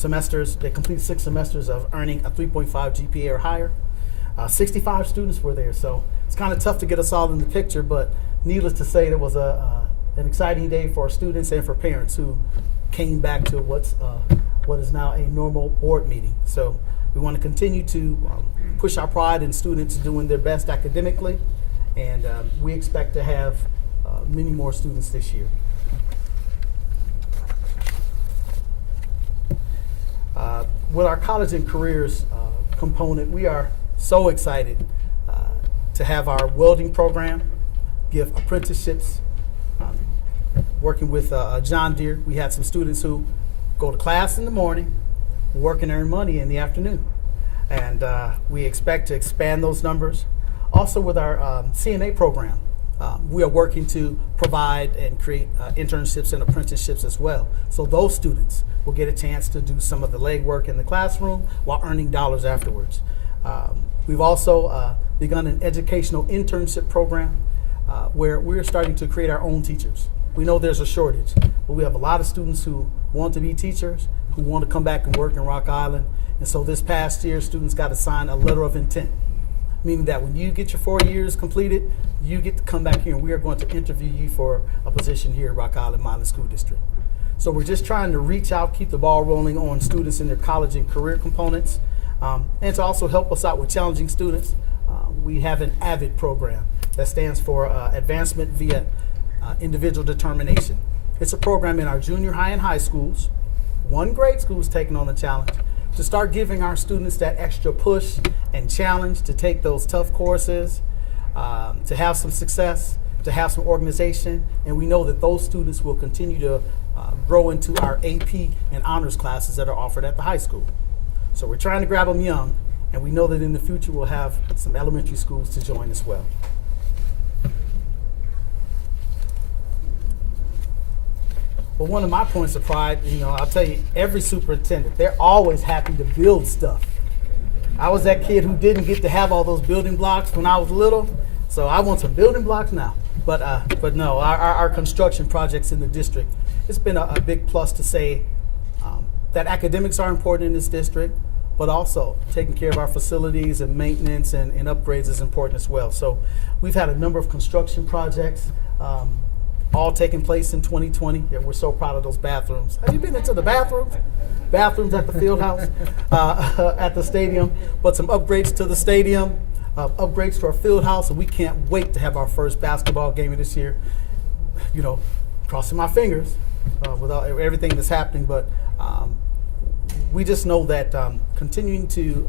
semesters. They completed 6 semesters of earning a 3.5 GPA or higher. 65 students were there, so it's kind of tough to get us all in the picture, but needless to say, it was an exciting day for our students and for parents who came back to what is now a normal board meeting. So we want to continue to push our pride in students doing their best academically, and we expect to have many more students this year. With our college and careers component, we are so excited to have our welding program give apprenticeships. Working with John Deere, we had some students who go to class in the morning, work and earn money in the afternoon. And we expect to expand those numbers. Also with our CNA program, we are working to provide and create internships and apprenticeships as well. So those students will get a chance to do some of the legwork in the classroom while earning dollars afterwards. We've also begun an educational internship program where we're starting to create our own teachers. We know there's a shortage, but we have a lot of students who want to be teachers, who want to come back and work in Rock Island. And so this past year, students got to sign a letter of intent, meaning that when you get your 4 years completed, you get to come back here and we are going to interview you for a position here at Rock Island-Milan School District. So we're just trying to reach out, keep the ball rolling on students in their college and career components, and to also help us out with challenging students. We have an AVID program that stands for Advancement Via Individual Determination. It's a program in our junior high and high schools. 1 grade school is taking on the challenge to start giving our students that extra push and challenge to take those tough courses, to have some success, to have some organization, and we know that those students will continue to grow into our AP and honors classes that are offered at the high school. So we're trying to grab them young, and we know that in the future we'll have some elementary schools to join as well. But one of my points of pride, I'll tell you, every superintendent, they're always happy to build stuff. I was that kid who didn't get to have all those building blocks when I was little, so I want some building blocks now. But no, our construction projects in the district, it's been a big plus to say that academics are important in this district, but also taking care of our facilities and maintenance and upgrades is important as well. So we've had a number of construction projects, all taking place in 2020. Yeah, we're so proud of those bathrooms. Have you been into the bathrooms? Bathrooms at the field house, at the stadium, but some upgrades to the stadium, upgrades to our field house, and we can't wait to have our first basketball game of this year. Crossing my fingers with everything that's happening, but we just know that continuing to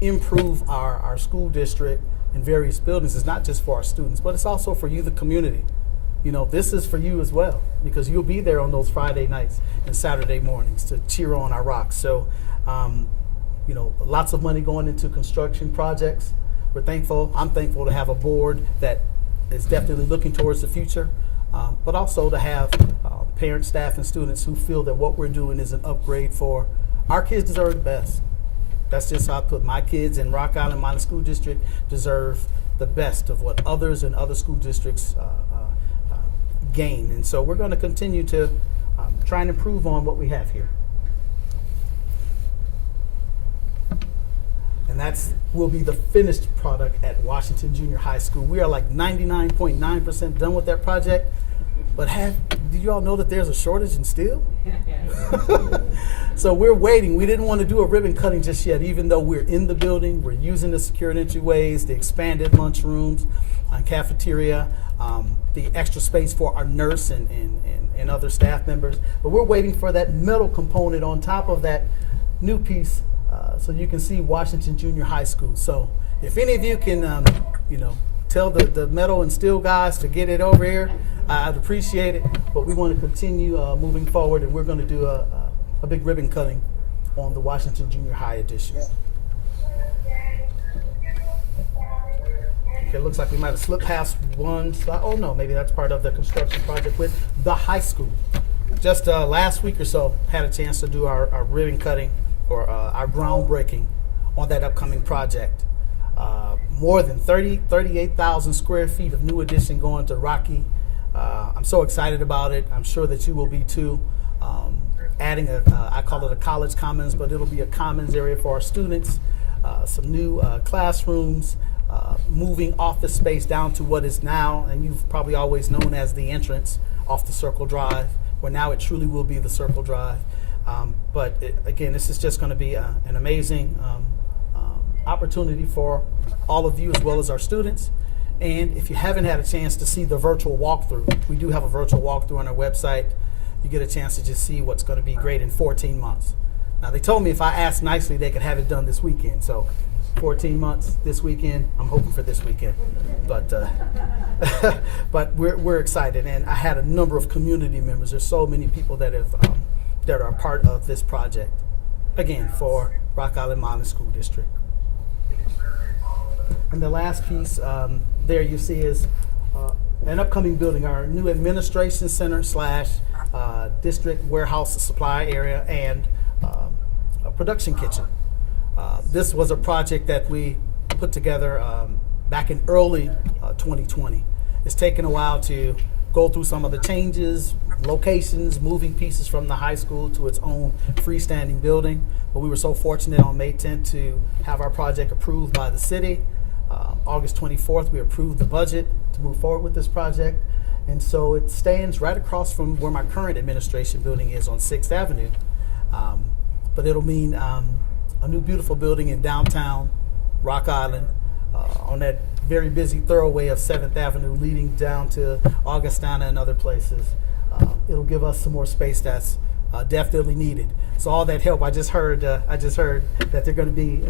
improve our school district in various buildings is not just for our students, but it's also for you, the community. This is for you as well, because you'll be there on those Friday nights and Saturday mornings to cheer on our Rocks. So, lots of money going into construction projects. We're thankful. I'm thankful to have a board that is definitely looking towards the future, but also to have parents, staff, and students who feel that what we're doing is an upgrade for our kids. Deserve the best. That's just how I put my kids in Rock Island-Milan School District deserve the best of what others in other school districts gain. And so we're going to continue to try and improve on what we have here. And will be the finished product at Washington Junior High School. We are like 99.9% done with that project. But do you all know that there's a shortage in steel? So we're waiting. We didn't want to do a ribbon cutting just yet, even though we're in the building. We're using the secured entryways, the expanded lunchrooms, cafeteria, the extra space for our nurse and other staff members. But we're waiting for that metal component on top of that new piece so you can see Washington Junior High School. So if any of you can, tell the metal and steel guys to get it over here, I'd appreciate it. But we want to continue moving forward, and we're going to do a big ribbon cutting on the Washington Junior High edition. Okay, it looks like we might have slipped past one slide. Oh no, maybe that's part of the construction project with the high school. Just last week or so, had a chance to do our ribbon cutting or our groundbreaking on that upcoming project. More than 38,000 square feet of new addition going to Rocky. I'm so excited about it. I'm sure that you will be too. adding I call it a college commons, but it'll be a commons area for our students, some new classrooms, moving office space down to what is now, and you've probably always known as the entrance off the Circle Drive, where now it truly will be the Circle Drive. Again, this is just going to be an amazing opportunity for all of you as well as our students. And if you haven't had a chance to see the virtual walkthrough, we do have a virtual walkthrough on our website. You get a chance to just see what's going to be great in 14 months. Now, they told me if I asked nicely, they could have it done this weekend. So 14 months this weekend. I'm hoping for this weekend. But but we're excited. And I had a number of community members. There's so many people that are a part of this project, again, for Rock Island-Milan School District. And the last piece there you see is an upcoming building, our new administration center / district warehouse supply area and a production kitchen. This was a project that we put together back in early 2020. It's taken a while to go through some of the changes, locations, moving pieces from the high school to its own freestanding building. But we were so fortunate on May 10th to have our project approved by the city. August 24th, we approved the budget to move forward with this project. And so it stands right across from where my current administration building is on 6th Avenue. But it'll mean a new beautiful building in downtown Rock Island on that very busy thoroughway of 7th Avenue leading down to Augustana and other places. It'll give us some more space that's definitely needed. So all that help, I just heard that they're going to be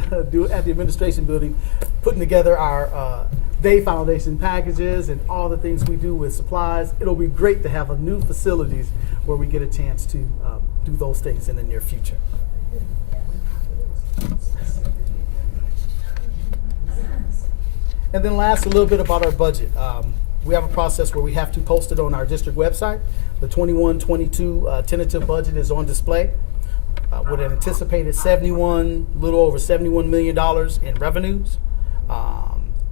at the administration building, putting together our Day Foundation packages and all the things we do with supplies. It'll be great to have a new facilities where we get a chance to do those things in the near future. And then last, a little bit about our budget. We have a process where we have to post it on our district website. The 21-22 tentative budget is on display with an anticipated little over $71 million in revenues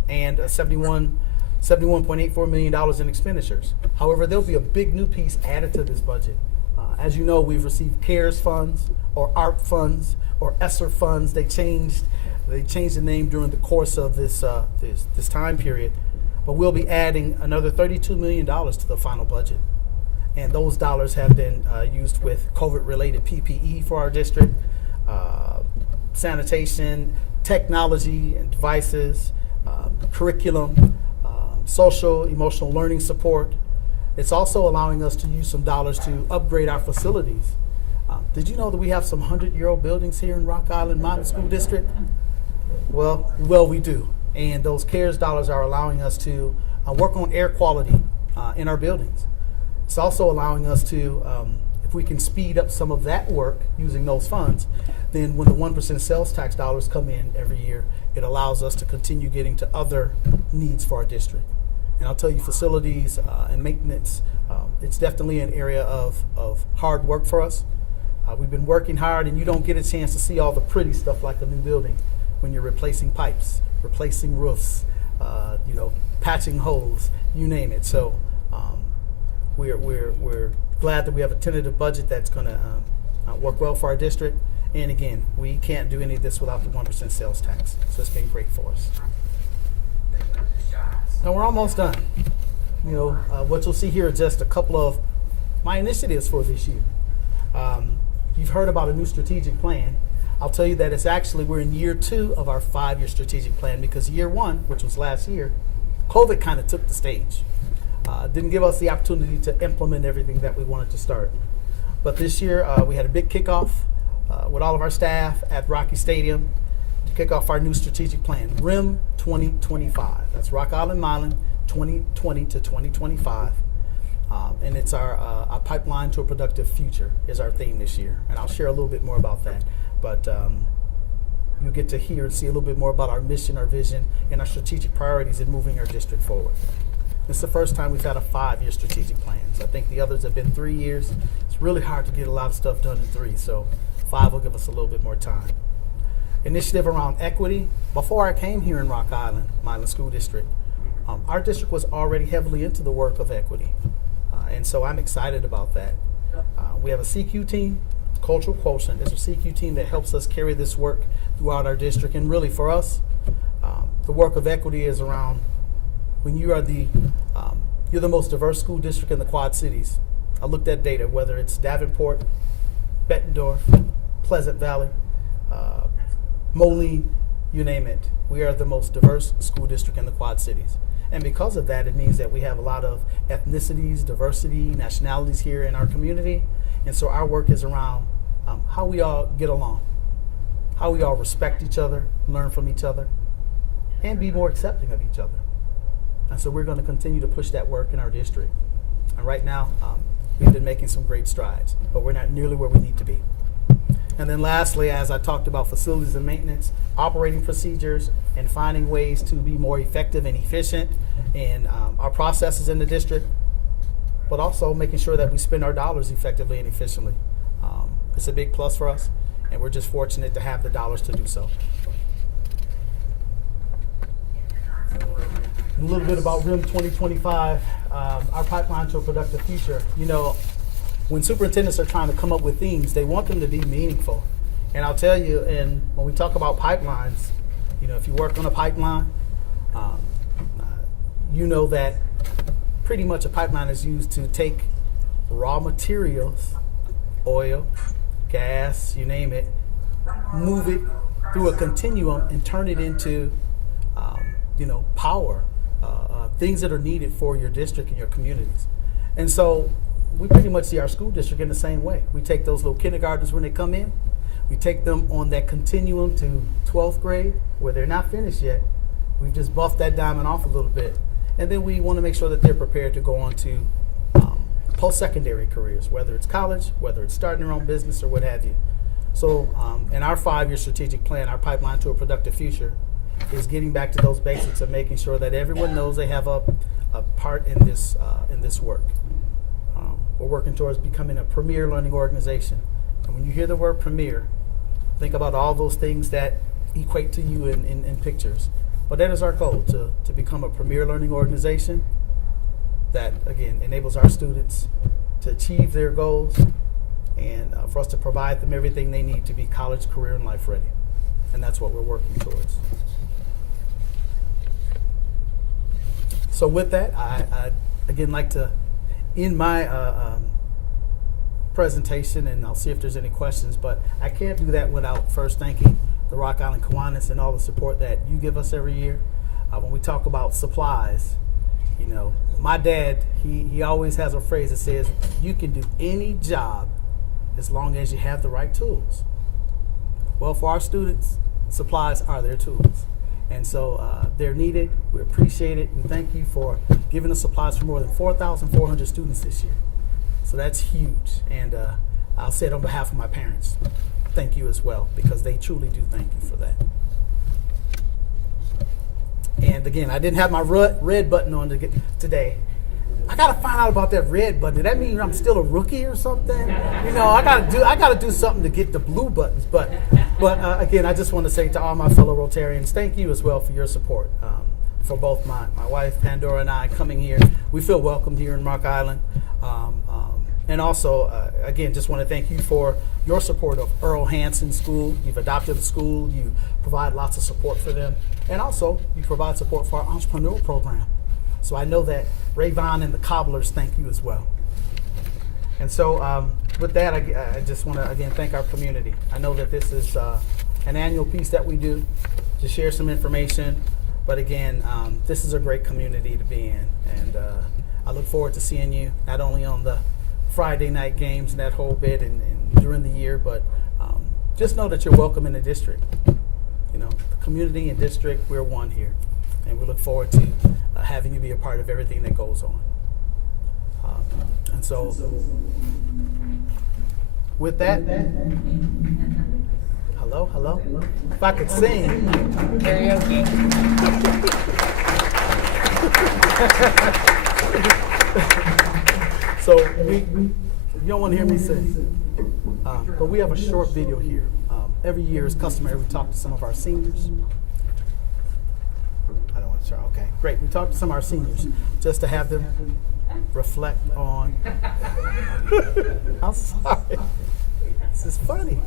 and $71.84 million in expenditures. However, there'll be a big new piece added to this budget. As you know, we've received CARES funds or ARP funds or ESSER funds. They changed the name during the course of this time period. But we'll be adding another $32 million to the final budget. And those dollars have been used with COVID-related PPE for our district, sanitation, technology and devices, curriculum, social, emotional learning support. It's also allowing us to use some dollars to upgrade our facilities. Did you know that we have some 100-year-old buildings here in Rock Island-Milan School District? Well, we do. And those CARES dollars are allowing us to work on air quality in our buildings. It's also allowing us to, if we can speed up some of that work using those funds, then when the 1% sales tax dollars come in every year, it allows us to continue getting to other needs for our district. And I'll tell you, facilities and maintenance, it's definitely an area of hard work for us. We've been working hard, and you don't get a chance to see all the pretty stuff like a new building when you're replacing pipes, replacing roofs, patching holes, you name it. So we're glad that we have a tentative budget that's going to work well for our district. And again, we can't do any of this without the 1% sales tax. So it's been great for us. And we're almost done. What you'll see here is just a couple of my initiatives for this year. You've heard about a new strategic plan. I'll tell you that we're in year 2 of our 5-year strategic plan, because year 1, which was last year, COVID kind of took the stage. Didn't give us the opportunity to implement everything that we wanted to start. But this year, we had a big kickoff with all of our staff at Rocky Stadium to kick off our new strategic plan, RIM 2025. That's Rock Island-Milan 2020 to 2025. And it's our pipeline to a productive future is our theme this year. And I'll share a little bit more about that. But you'll get to hear and see a little bit more about our mission, our vision, and our strategic priorities in moving our district forward. It's the first time we've had a 5-year strategic plan. So I think the others have been 3 years. It's really hard to get a lot of stuff done in 3, so 5 will give us a little bit more time. Initiative around equity. Before I came here in Rock Island-Milan School District, our district was already heavily into the work of equity. And so I'm excited about that. We have a CQ team. cultural quotient. It's a CQ team that helps us carry this work throughout our district. And really for us, the work of equity is around when you are you're the most diverse school district in the Quad Cities. I looked at data, whether it's Davenport, Bettendorf, Pleasant Valley, Moline, you name it. We are the most diverse school district in the Quad Cities. And because of that, it means that we have a lot of ethnicities, diversity, nationalities here in our community. And so our work is around how we all get along, how we all respect each other, learn from each other, and be more accepting of each other. And so we're going to continue to push that work in our district. And right now, we've been making some great strides, but we're not nearly where we need to be. And then lastly, as I talked about facilities and maintenance, operating procedures, and finding ways to be more effective and efficient in our processes in the district, but also making sure that we spend our dollars effectively and efficiently. It's a big plus for us, and we're just fortunate to have the dollars to do so. A little bit about RIM 2025, our pipeline to a productive future. You know, when superintendents are trying to come up with themes, they want them to be meaningful. And I'll tell you, and when we talk about pipelines, you know, if you work on a pipeline, you know that pretty much a pipeline is used to take raw materials, oil, gas, you name it, move it through a continuum and turn it into, power, things that are needed for your district and your communities. And so we pretty much see our school district in the same way. We take those little kindergartners when they come in, we take them on that continuum to 12th grade where they're not finished yet. We've just buffed that diamond off a little bit. And then we want to make sure that they're prepared to go on to post-secondary careers, whether it's college, whether it's starting their own business or what have you. So in our 5-year strategic plan, our pipeline to a productive future is getting back to those basics of making sure that everyone knows they have a part in this work. We're working towards becoming a premier learning organization. And when you hear the word premier, think about all those things that equate to you in pictures. But that is our goal, to become a premier learning organization that, again, enables our students to achieve their goals and for us to provide them everything they need to be college, career, and life ready. And that's what we're working towards. So with that, I again like to end my presentation, and I'll see if there's any questions, but I can't do that without first thanking the Rock Island Kiwanis and all the support that you give us every year. When we talk about supplies, you know, my dad, he always has a phrase that says, you can do any job as long as you have the right tools. Well, for our students, supplies are their tools. And so they're needed. We appreciate it. We thank you for giving us supplies for more than 4,400 students this year. So that's huge. And I'll say it on behalf of my parents. Thank you as well, because they truly do thank you for that. And again, I didn't have my red button on today. I gotta find out about that red button. Did that mean I'm still a rookie or something? You know, I gotta do something to get the blue buttons. But again, I just want to say to all my fellow Rotarians, thank you as well for your support. For both my wife Pandora and I coming here, we feel welcomed here in Rock Island. And also, again, just want to thank you for your support of Earl Hansen School. You've adopted a school. You provide lots of support for them. And also, you provide support for our entrepreneurial program. So I know that Rayvon and the Cobblers thank you as well. And so with that, I just want to, again, thank our community. I know that this is an annual piece that we do to share some information. But again, this is a great community to be in. And I look forward to seeing you not only on the Friday night games and that whole bit and during the year, but just know that you're welcome in the district. You know, the community and district, we're one here. And we look forward to having you be a part of everything that goes on. And so, with that, hello. If I could sing. Karaoke. So you don't want to hear me sing, but we have a short video here. Every year is customary, we talk to some of our seniors. I don't want to try. Okay, great. We talk to some of our seniors just to have them reflect on. I'm sorry. This is funny.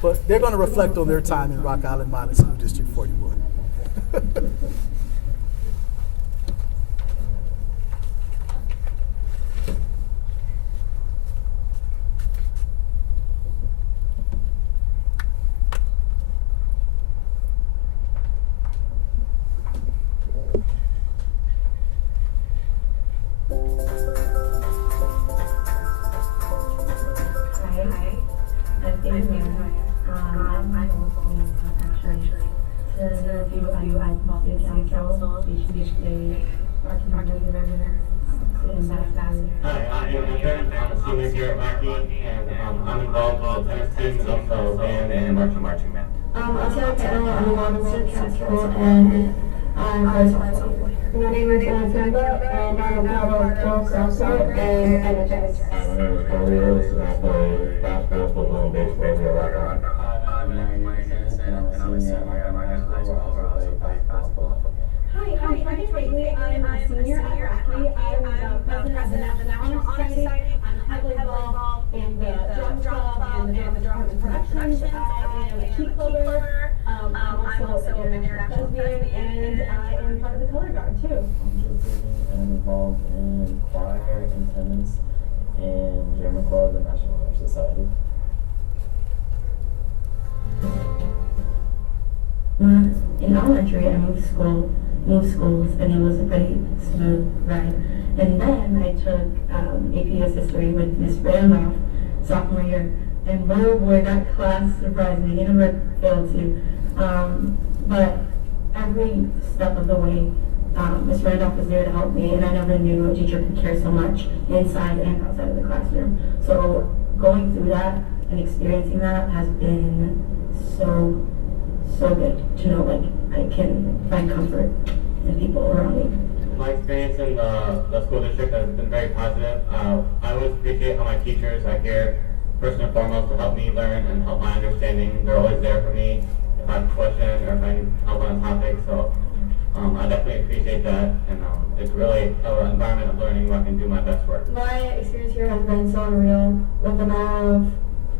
But they're going to reflect on their time in Rock Island-Milan School District 41. Hi, I'm Internship. I'm a senior here at Rocky, and I'm involved in the tennis team and also band and marching band. I'm involved in the Castle and I'm my name is Sandra, and I'm a part of salsa and energize. My name is Carlos, and I play basketball, football, and baseball here at Rock Island. I'm Larry Martinez, and I'm a senior at my high school. I also play basketball. Hi, I'm Haley. I'm a senior at Rocky. I'm president of the National Honor Society. I'm heavily involved in the drum club and the drum productions. I am a key clubber. I'm also an international lesbian, and I am part of the color guard too. I'm Joseph, and I'm involved in choir and tennis and German club and National Honor Society. In elementary, I moved schools, and it was a pretty smooth ride. And then I took APS history with Miss Randolph sophomore year, and boy, that class surprised me. He never failed to. But every step of the way, Miss Randolph was there to help me, and I never knew a teacher could care so much inside and outside of the classroom. So going through that and experiencing that has been so good to know, like, I can find comfort in people around me. My experience in the school district has been very positive. I always appreciate how my teachers are here, first and foremost, to help me learn and help my understanding. They're always there for me if I have a question or if I need help on a topic. So I definitely appreciate that, and it's really an environment of learning where I can do my best work. My experience here has been so unreal, with the amount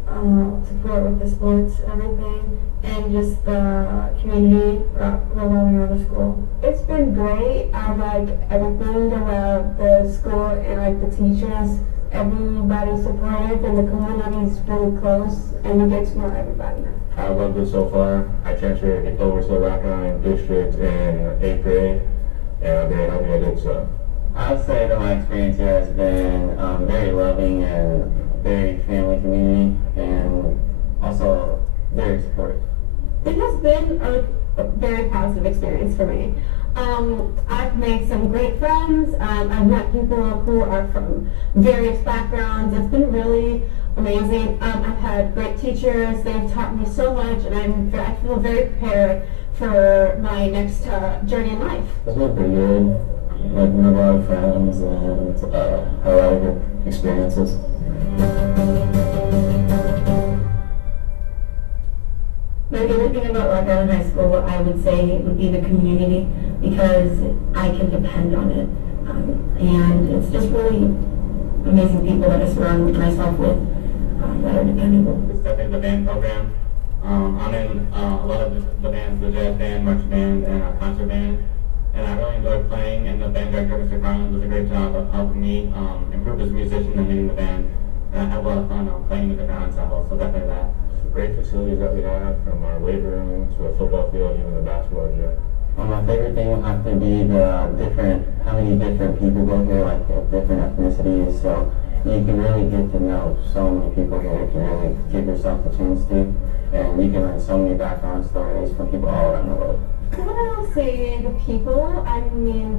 of support with the sports and everything, and just the community revolving around the school. It's been great. I like everything about the school and like the teachers. Everybody's supportive and the community's really close, and you get to know everybody. I loved it so far. I transferred over to the Rock Island District in 8th grade, and I'm very happy I did so. I'd say that my experience here has been very loving and very family community, and also very supportive. It has been a very positive experience for me. I've made some great friends. I've met people who are from various backgrounds. It's been really amazing. I've had great teachers. They've taught me so much, and I feel very prepared for my next journey in life. It's been pretty good. Like, met a lot of friends and had a lot of good experiences. My favorite thing about Rock Island High School, I would say, would be the community, because I can depend on it. And it's just really amazing people that I surround myself with that are dependable. It's definitely the band program. I'm in a lot of the bands, the jazz band, marching band, and concert band. And I really enjoyed playing, and the band director, Mr. Garland, does a great job of helping me improve as a musician and leading the band. And I have a lot of fun playing with different ensembles, so definitely that. Great facilities that we have, from our weight room to a football field, even the basketball gym. My favorite thing would have to be how many different people go here, like different ethnicities. So you can really get to know so many people here. You can really give yourself a chance to, and you can learn so many background stories from people all around the world. I'll say the people. I mean,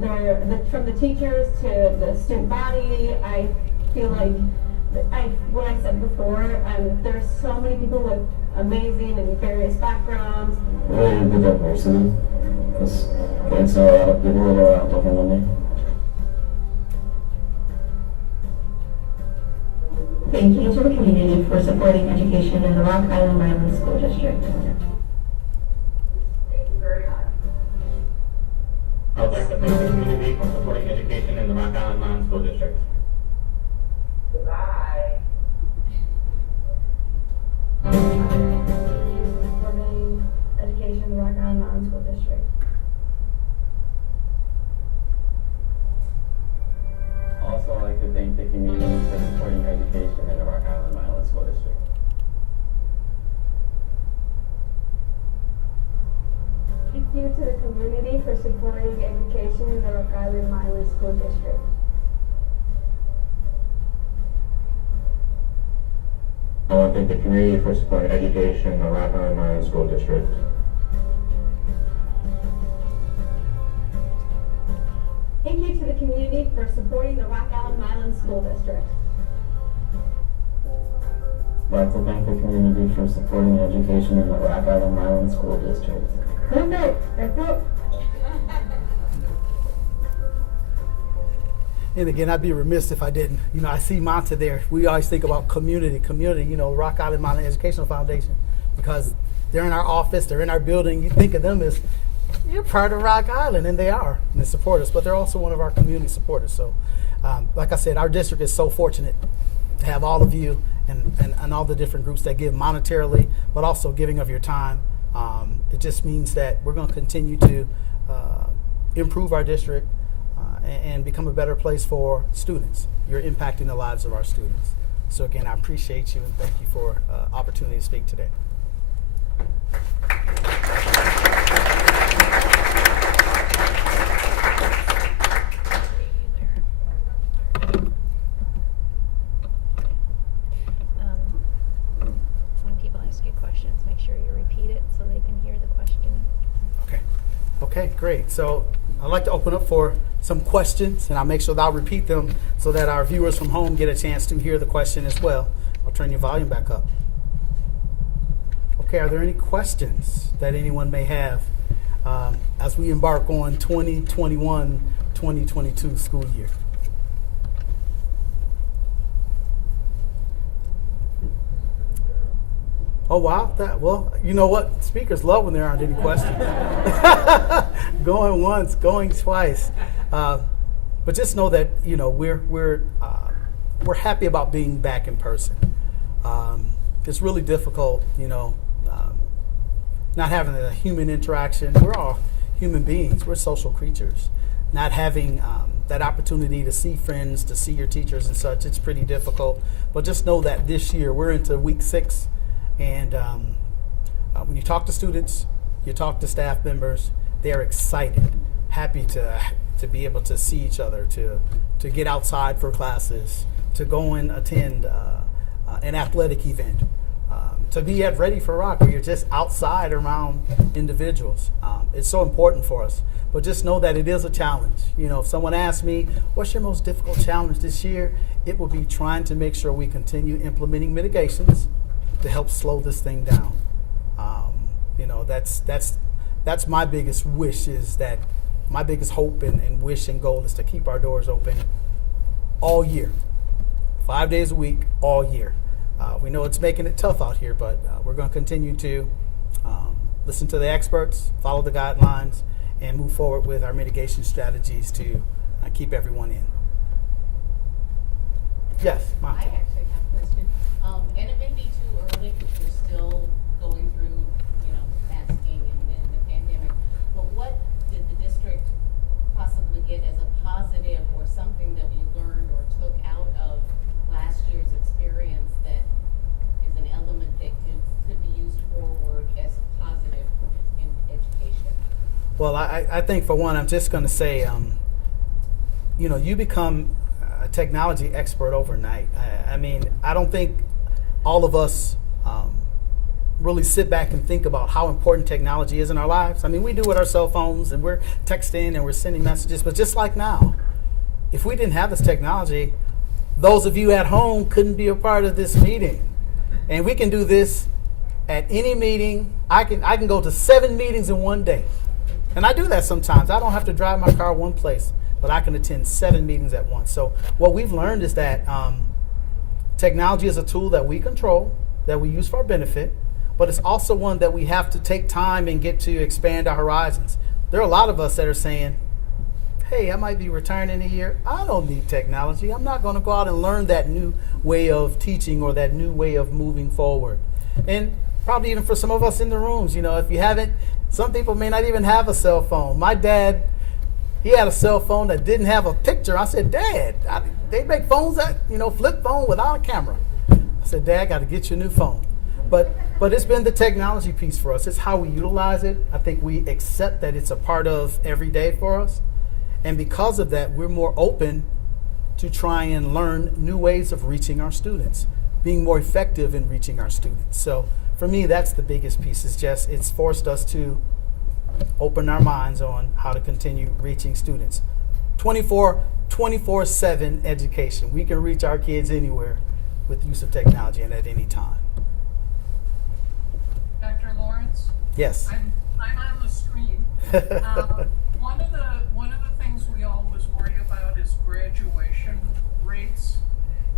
from the teachers to the student body. I feel like what I said before, there's so many people with amazing and various backgrounds. Really good diversity. It's a good world around differently. Thank you to the community for supporting education in the Rock Island-Milan School District. I would like to thank the community for supporting education in the Rock Island-Milan School District. Goodbye. supporting education in the Rock Island-Milan School District. Also, I'd like to thank the community for supporting education in the Rock Island-Milan School District. Thank you to the community for supporting education in the Rock Island-Milan School District. I want to thank the community for supporting education in the Rock Island-Milan School District. Thank you to the community for supporting the Rock Island-Milan School District. I'd like to thank the community for supporting education in the Rock Island-Milan School District. And again, I'd be remiss if I didn't. I see Monta there. We always think about community, Rock Island-Milan Educational Foundation, because they're in our office, they're in our building. You think of them as, you're part of Rock Island, and they are, and they support us, but they're also one of our community supporters. So, like I said, our district is so fortunate to have all of you and all the different groups that give monetarily, but also giving of your time. It just means that we're going to continue to improve our district and become a better place for students. You're impacting the lives of our students. So again, I appreciate you and thank you for opportunity to speak today. When people ask you questions, make sure you repeat it so they can hear the question. Okay, great. So I'd like to open up for some questions, and I'll make sure that I'll repeat them so that our viewers from home get a chance to hear the question as well. I'll turn your volume back up. Okay, are there any questions that anyone may have as we embark on 2021-2022 school year? Oh, wow. Well, you know what? Speakers love when there aren't any questions. Going once, going twice. But just know that, we're happy about being back in person. It's really difficult, not having a human interaction. We're all human beings. We're social creatures. Not having that opportunity to see friends, to see your teachers and such, it's pretty difficult. But just know that this year, we're into week 6. And when you talk to students, you talk to staff members, they are excited, happy to be able to see each other, to get outside for classes, to go and attend an athletic event, to be at Ready for Rock where you're just outside around individuals. It's so important for us. But just know that it is a challenge. If someone asks me, what's your most difficult challenge this year? It will be trying to make sure we continue implementing mitigations to help slow this thing down. That's my biggest wish, is that my biggest hope and wish and goal is to keep our doors open all year, 5 days a week, all year. We know it's making it tough out here, but we're going to continue to listen to the experts, follow the guidelines, and move forward with our mitigation strategies to keep everyone in. Yes, Monty. I actually have a question. And it may be too early because we're still going through, masking and the pandemic. But what did the district possibly get as a positive or something that we learned or took out of last year's experience that is an element that could be used forward as positive in education? Well, I think for one, I'm just going to say, you become a technology expert overnight. I don't think all of us really sit back and think about how important technology is in our lives. We do it with our cell phones, and we're texting and we're sending messages, but just like now, if we didn't have this technology, those of you at home couldn't be a part of this meeting. And we can do this at any meeting. I can go to 7 meetings in one day. And I do that sometimes. I don't have to drive my car one place, but I can attend 7 meetings at once. So what we've learned is that technology is a tool that we control, that we use for our benefit, but it's also one that we have to take time and get to expand our horizons. There are a lot of us that are saying, hey, I might be retiring in a year. I don't need technology. I'm not going to go out and learn that new way of teaching or that new way of moving forward. And probably even for some of us in the rooms, if you haven't, some people may not even have a cell phone. My dad, he had a cell phone that didn't have a picture. I said, Dad, they make phones that, flip phone without a camera. I said, Dad, I got to get you a new phone. But it's been the technology piece for us. It's how we utilize it. I think we accept that it's a part of every day for us. And because of that, we're more open to try and learn new ways of reaching our students, being more effective in reaching our students. So for me, that's the biggest piece. It's forced us to open our minds on how to continue reaching students. 24/7 education. We can reach our kids anywhere with the use of technology and at any time. Dr. Lawrence? Yes. I'm on the screen. One of the things we always worry about is graduation rates,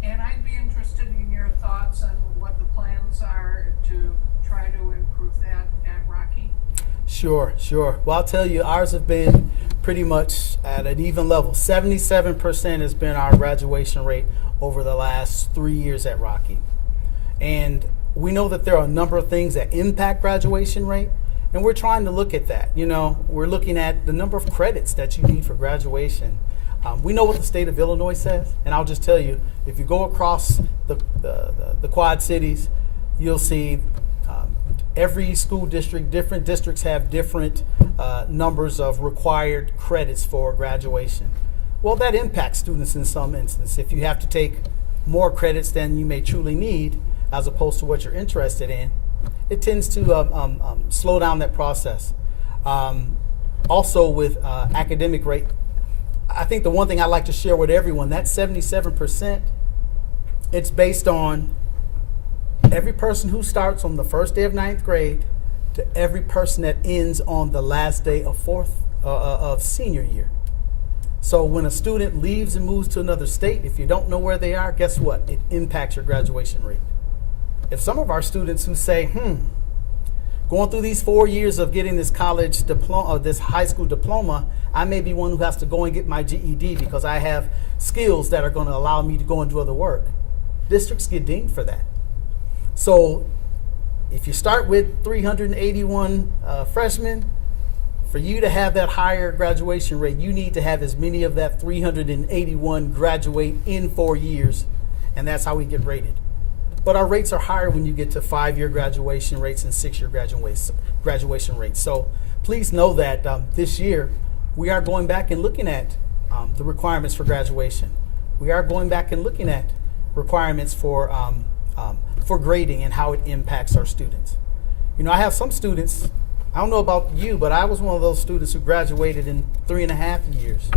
and I'd be interested in your thoughts on what the plans are to try to improve that at Rocky. Sure. Well, I'll tell you, ours have been pretty much at an even level. 77% has been our graduation rate over the last 3 years at Rocky. And we know that there are a number of things that impact graduation rate, and we're trying to look at that. We're looking at the number of credits that you need for graduation. We know what the state of Illinois says, and I'll just tell you, if you go across the Quad Cities, you'll see every school district, different districts have different numbers of required credits for graduation. Well, that impacts students in some instances. If you have to take more credits than you may truly need, as opposed to what you're interested in, it tends to slow down that process. Also with academic rate, I think the one thing I'd like to share with everyone, that 77%, it's based on every person who starts on the first day of 9th grade to every person that ends on the last day of senior year. So when a student leaves and moves to another state, if you don't know where they are, guess what? It impacts your graduation rate. If some of our students who say, going through these 4 years of getting this college diploma, or this high school diploma, I may be one who has to go and get my GED because I have skills that are going to allow me to go and do other work. Districts get dinged for that. So if you start with 381 freshmen, for you to have that higher graduation rate, you need to have as many of that 381 graduate in 4 years, and that's how we get rated. But our rates are higher when you get to 5-year graduation rates and 6-year graduation rates. So please know that this year we are going back and looking at the requirements for graduation. We are going back and looking at requirements for grading and how it impacts our students. I have some students, I don't know about you, but I was one of those students who graduated in 3.5 years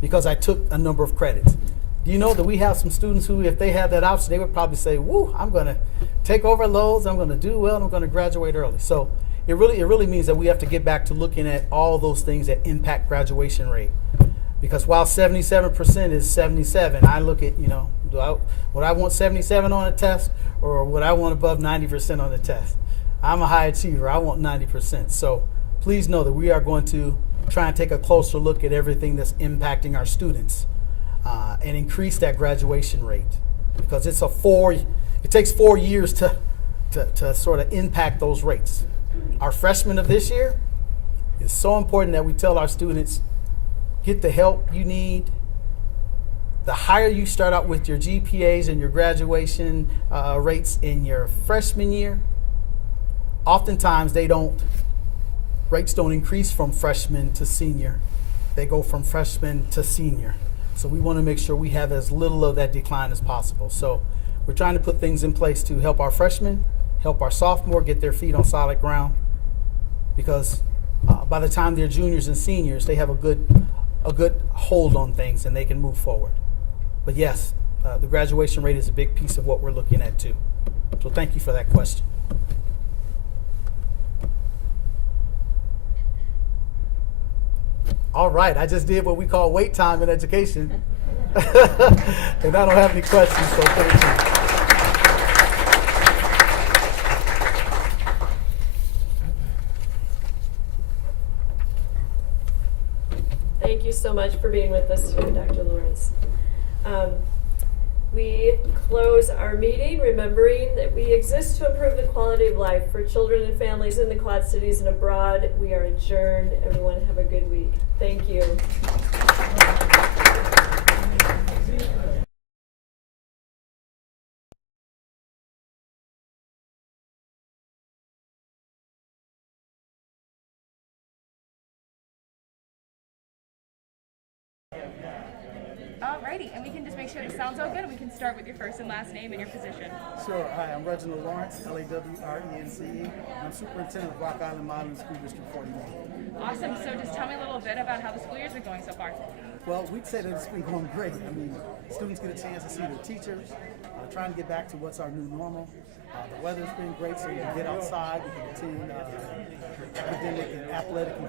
because I took a number of credits. Do you know that we have some students who, if they had that option, they would probably say, woo, I'm going to take over loads, I'm going to do well, and I'm going to graduate early. So it really means that we have to get back to looking at all those things that impact graduation rate. Because while 77% is 77, I look at, would I want 77 on a test, or would I want above 90% on the test? I'm a high achiever. I want 90%. So please know that we are going to try and take a closer look at everything that's impacting our students and increase that graduation rate, because it takes 4 years to sort of impact those rates. Our freshmen of this year, it's so important that we tell our students, get the help you need. The higher you start out with your GPAs and your graduation rates in your freshman year, oftentimes rates don't increase from freshman to senior. They go from freshman to senior. So we want to make sure we have as little of that decline as possible. So we're trying to put things in place to help our freshmen, help our sophomore get their feet on solid ground, because by the time they're juniors and seniors, they have a good hold on things and they can move forward. But yes, the graduation rate is a big piece of what we're looking at too. So thank you for that question. All right, I just did what we call wait time in education. And I don't have any questions, so thank you. Thank you so much for being with us today, Dr. Lawrence. we close our meeting remembering that we exist to improve the quality of life for children and families in the Quad Cities and abroad. We are adjourned. Everyone have a good week. Thank you. Alrighty, and we can just make sure this sounds all good, and we can start with your first and last name and your position. Sure. Hi, I'm Reginald Lawrence, Lawrence. I'm Superintendent of Rock Island-Milan School District 41. Awesome, so just tell me a little bit about how the school year's been going so far. Well, we'd say that it's been going great. I mean, students get a chance to see their teachers, trying to get back to what's our new normal. The weather's been great, so we can get outside, we can attend academic and athletic